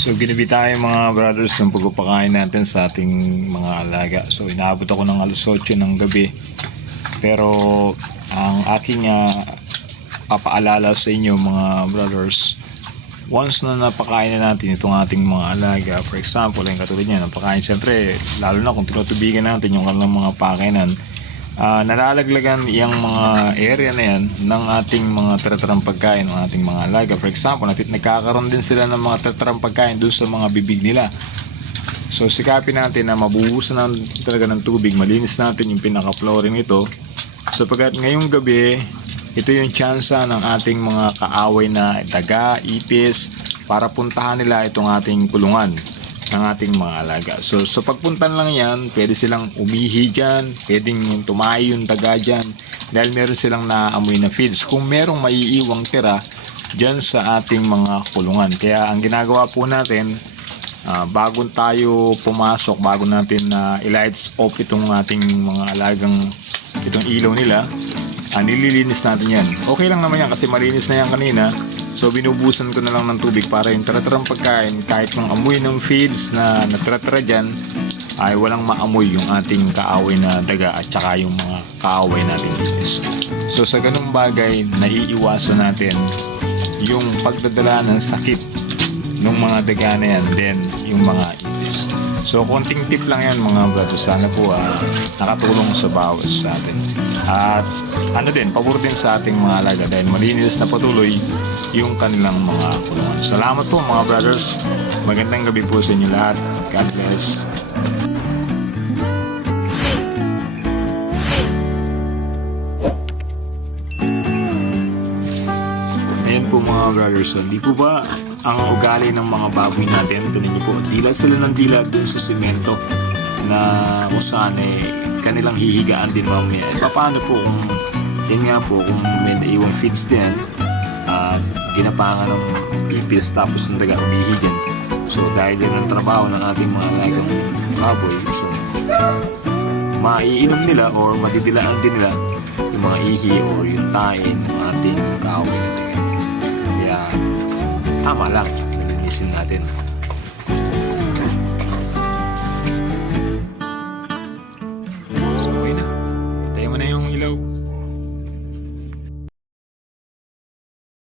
So ginabi tayo mga brothers ng pagpapakain natin sa ating mga alaga. So inaabot ako ng alas 8 ng gabi. Pero ang aking papaalala sa inyo mga brothers, once na napakain na natin itong ating mga alaga, for example, yung katulad niya, napakain siyempre, lalo na kung tinutubigan natin yung kanilang mga pakainan, nalalaglagan yung mga area na yan ng ating mga tiratirang pagkain ng ating mga alaga. For example, nagkakaroon din sila ng mga tiratirang pagkain doon sa mga bibig nila. So sikapin natin na mabuhusan talaga ng tubig, malinis natin yung pinaka-flooring nito, sapagkat ngayong gabi ito yung tsansa ng ating mga kaaway na daga, ipis, para puntahan nila itong ating kulungan ng ating mga alaga. So pagpuntan lang yan, pwede silang umihi dyan, pwedeng tumayo yung daga dyan, dahil meron silang naamoy na feeds kung merong maiiwang tira dyan sa ating mga kulungan. Kaya ang ginagawa po natin, bago tayo pumasok, bago natin i-lights off itong ating mga alagang, itong ilaw nila, nililinis natin yan. Okay lang naman yan kasi malinis na yan kanina. So binubusan ko na lang ng tubig para yung tira-tirang pagkain, kahit yung amoy ng feeds na natira-tira dyan, ay walang maamoy yung ating kaaway na daga at saka yung mga kaaway natin ipis. So sa ganung bagay, naiiwasan natin yung pagdadala ng sakit ng mga daga na yan, then yung mga ipis. So konting tip lang yan mga brother, sana po nakatulong sa bawat sa atin. At pabor din sa ating mga alaga dahil malinis na patuloy yung kanilang mga kulungan. Salamat po mga brothers. Magandang gabi po sa inyo lahat. God bless. Ayan po mga brothers. Hindi po ba ang ugali ng mga baboy natin? Tunin niyo po, dila sila ng dila dun sa semento na kung saan kanilang hihigaan din mamaya. Paano po kung yun nga po, kung may naiwang feeds din at ginapangan ng ipis tapos ng daga umihigan. So dahil din ang trabaho ng ating mga alagang baboy, so maiinom nila or madidilaan din nila yung mga ihi o yung tain ng ating kaaway na daga. Kaya tama lang, linisin natin.